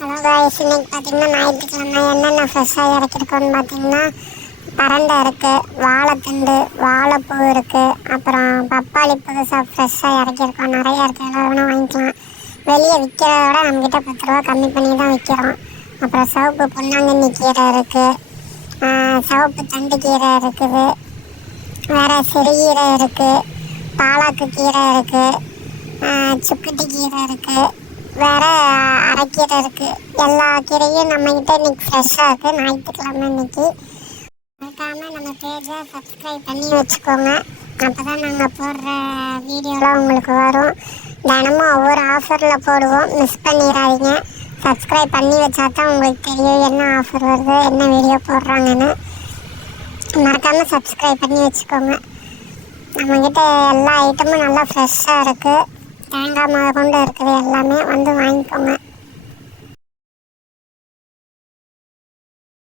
Hello guys, இன்னைக்கு பார்த்தீங்கன்னா ஞாயிற்றுக்கிழமை என்னென்ன ஃப்ரெஷ்ஷாக இறக்கிருக்கோன்னு பார்த்தீங்கன்னா பரண்டை இருக்குது, வாழைத்தண்டு, வாழைப்பூ இருக்குது, அப்புறம் பப்பாளி புதுசாக ஃப்ரெஷ்ஷாக இறக்கிருக்கோம். நிறையா இருக்குது, எல்லாம் வேணால் வாங்கிக்கலாம். வெளியே விற்கிறத விட நம்மக்கிட்ட 10 ரூபா கம்மி பண்ணி தான் விற்கிறோம். அப்புறம் சிவப்பு பொன்னாங்கண்ணி கீரை இருக்குது, சிவப்பு தண்டு கீரை இருக்குது, வேறு சிறுகீரை இருக்குது, பாலாக்கு கீரை இருக்குது, சுக்குட்டி கீரை இருக்குது, வேறு அரைக்கீரை இருக்குது. எல்லா கீரையும் நம்மக்கிட்ட இன்றைக்கி ஃப்ரெஷ்ஷாக இருக்குது. ஞாயிற்றுக்கிழமை இன்றைக்கி. மறக்காமல் நம்ம பேஜை சப்ஸ்கிரைப் பண்ணி வச்சுக்கோங்க. அப்போ தான் நாங்கள் போடுற வீடியோலாம் உங்களுக்கு வரும். தினமும் ஒவ்வொரு ஆஃபரில் போடுவோம், மிஸ் பண்ணிடாதீங்க. சப்ஸ்கிரைப் பண்ணி வச்சா தான் உங்களுக்கு தெரியும் என்ன ஆஃபர் வருது, என்ன வீடியோ போடுறாங்கன்னு. மறக்காமல் சப்ஸ்கிரைப் பண்ணி வச்சுக்கோங்க. நம்மக்கிட்ட எல்லா ஐட்டமும் நல்லா ஃப்ரெஷ்ஷாக இருக்குது. தேங்காய் முதல் கொண்டு இருக்குது, எல்லாமே வந்து வாங்கிக்கோங்க.